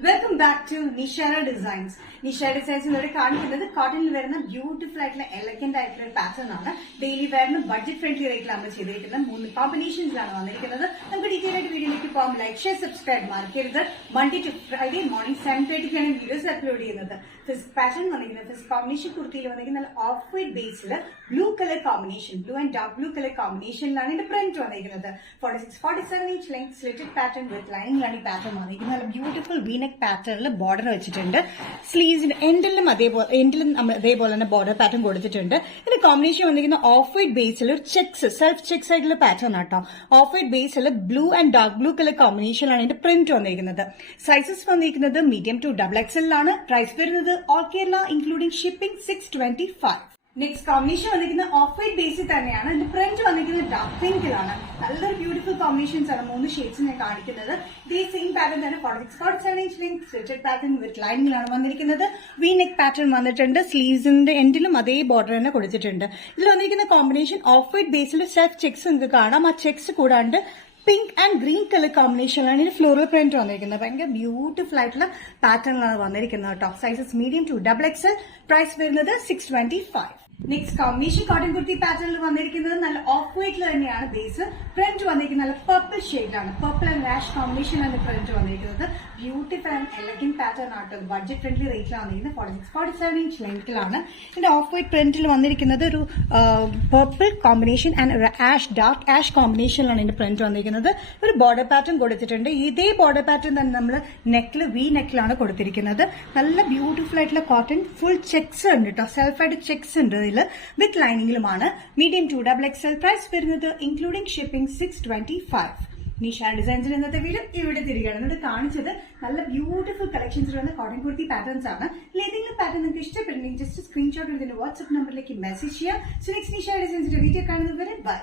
Welcome back to Nishara designs. Nishara designs ഇവിടെ കാണിക്കുന്നത് കോട്ടണിൽ വരുന്ന ബ്യൂട്ടിഫുൾ ആയിട്ടുള്ള എലഗന്റ് ആയിട്ടുള്ള ഒരു പാറ്റേൺ ആണ്. ഡെയിലി വെയറിന് ബഡ്ജറ്റ് ഫ്രണ്ട്ലി റേറ്റിലാണ് നമ്മൾ ചെയ്തിരിക്കുന്നത്. 3 കോമ്പിനേഷൻസിലാണ് വന്നിരിക്കുന്നത്. നമുക്ക് ഡീറ്റെയിൽ ആയിട്ട് വീഡിയോയിലേക്ക് പോകാം. ലൈക്ക്, ഷെയർ, സബ്സ്ക്രൈബ് മറക്കരുത്. Monday to Friday morning 7:30 videos upload ചെയ്യുന്നത്. ഫസ്റ്റ് പാറ്റേൺ വന്നിരിക്കുന്നത് ഫസ്റ്റ് കോമ്പിനേഷൻ കുർത്തിയിൽ വന്നിരിക്കുന്ന ഓഫ് വൈറ്റ് ബേസിൽ blue colour combination, blue and dark blue colour കോമ്പിനേഷനിലാണ് ഇതിന്റെ പ്രിന്റ് വന്നിരിക്കുന്നത്. 46-47 inch length slitted pattern with ലൈനിങ്ങിലാണ് ഈ പാറ്റേൺ വന്നിരിക്കുന്നത്. നല്ല ബ്യൂട്ടിഫുൾ വീനെക്ക് പാറ്റേണിൽ ബോർഡർ വെച്ചിട്ടുണ്ട്. സ്ലീവ്സിന്റെ എൻഡിലും അതേപോലെ തന്നെ ബോർഡർ പാറ്റേൺ കൊടുത്തിട്ടുണ്ട്. ഇതിന്റെ കോമ്പിനേഷൻ വന്നിരിക്കുന്ന ഓഫ് വൈറ്റ് ബേസിൽ ഒരു ചെക്സ്, സെൽഫ് ചെക്സ് ആയിട്ടുള്ള പാറ്റേൺ ആട്ടോ. ഓഫ് വൈറ്റ് ബേസിൽ blue and dark blue colour കോമ്പിനേഷനിലാണ് ഇതിന്റെ പ്രിന്റ് വന്നിരിക്കുന്നത്. സൈസസ് വന്നിരിക്കുന്നത് മീഡിയം ടു XXL ആണ്. പ്രൈസ് വരുന്നത് all Kerala including shipping 625. Next combination വന്നിരിക്കുന്ന ഓഫ് വൈറ്റ് ബേസിൽ തന്നെയാണ്. ഇതിന്റെ പ്രിന്റ് വന്നിരിക്കുന്നത് ഡാർക്ക് പിങ്കിലാണ്. നല്ലൊരു ബ്യൂട്ടിഫുൾ കോമ്പിനേഷൻസ് ആണ്. 3 ഷെയ്ഡ്സ് ഞാൻ കാണിക്കുന്നത്. ഇതേ സെയിം പാറ്റേൺ തന്നെ 46-47 inch length slitted pattern with ലൈനിങ്ങിലാണ് വന്നിരിക്കുന്നത്. വി നെക്ക് പാറ്റേൺ വന്നിട്ടുണ്ട്. സ്ലീവ്സിന്റെ എൻഡിലും അതേ ബോർഡർ തന്നെ കൊടുത്തിട്ടുണ്ട്. ഇതിൽ വന്നിരിക്കുന്ന combination of white Basil self checks നിങ്ങൾക്ക് കാണാം. ആ ചെക്സ് കൂടാണ്ട് പിങ്ക് ആൻഡ് ഗ്രീൻ കളർ കോമ്പിനേഷനിലാണ് ഇതിന് ഫ്ലോറൽ പ്രിന്റ് വന്നിരിക്കുന്നത്. ഭയങ്കര ബ്യൂട്ടിഫുൾ ആയിട്ടുള്ള പാറ്റേണിലാണ് വന്നിരിക്കുന്നത് കേട്ടോ. Sizes medium to XXL. Price വരുന്നത് 625. നെക്സ്റ്റ് കോമ്പിനേഷൻ കോട്ടൺ കുർത്തി പാറ്റേണിൽ വന്നിരിക്കുന്നത് നല്ല ഓഫ് വൈറ്റിൽ തന്നെയാണ് ബേസ്. പ്രിന്റ് വന്നിരിക്കുന്നത് നല്ല പർപ്പിൾ ഷെയ്ഡിലാണ്. പർപ്പിൾ ആൻഡ് ആഷ് കോമ്പിനേഷനാണ് പ്രിന്റ് വന്നിരിക്കുന്നത്. ബ്യൂട്ടിഫുൾ ആൻഡ് എലഗന്റ് പാറ്റേൺ ആട്ടോ. ബഡ്ജറ്റ് ഫ്രണ്ട്ലി റേറ്റിലാണ് വന്നിരിക്കുന്നത്. 46-47 ഇഞ്ച് ലെങ്ത്തിലാണ്. ഇതിന്റെ ഓഫ് വൈറ്റ് പ്രിന്റിൽ വന്നിരിക്കുന്നത് ഒരു purple combination and dark ash കോമ്പിനേഷനിലാണ് ഇതിന്റെ പ്രിന്റ് വന്നിരിക്കുന്നത്. ഒരു ബോർഡർ പാറ്റേൺ കൊടുത്തിട്ടുണ്ട്. ഇതേ ബോർഡർ പാറ്റേൺ തന്നെ നമ്മൾ നെക്കിൽ വി നെക്കിലാണ് കൊടുത്തിരിക്കുന്നത്. നല്ല ബ്യൂട്ടിഫുൾ ആയിട്ടുള്ള കോട്ടൺ ഫുൾ ചെക്സ് ഉണ്ട് കേട്ടോ. സെൽഫായിട്ട് ചെക്സ് ഉണ്ട് വിത്ത് ലൈനിങ്ങിലുമാണ്. Medium to XXL. പ്രൈസ് വരുന്നത് ഇൻക്ലൂഡിംഗ് ഷിപ്പിംഗ് 625. നിഷാര ഡിസൈൻസിൽ ഇന്നത്തെ വീഡിയോ ഇവിടെ തിരികെയാണ് എന്നിട്ട് കാണിച്ചത് നല്ല ബ്യൂട്ടിഫുൾ കളക്ഷൻസ് വരുന്ന കോട്ടൺ കുർത്തി പാറ്റേൺസ് ആണ്. ഏതെങ്കിലും പാറ്റേൺ നിങ്ങൾക്ക് ഇഷ്ടപ്പെടുന്നെങ്കിൽ ജസ്റ്റ് സ്ക്രീൻഷോട്ട് എടുത്തിട്ട് വാട്സ്ആപ്പ് നമ്പറിലേക്ക് മെസ്സേജ് ചെയ്യാം. സോ നെക്സ്റ്റ് നിഷാര ഡിസൈൻസിന്റെ വീഡിയോ കാണുന്നത് വരെ ബൈ.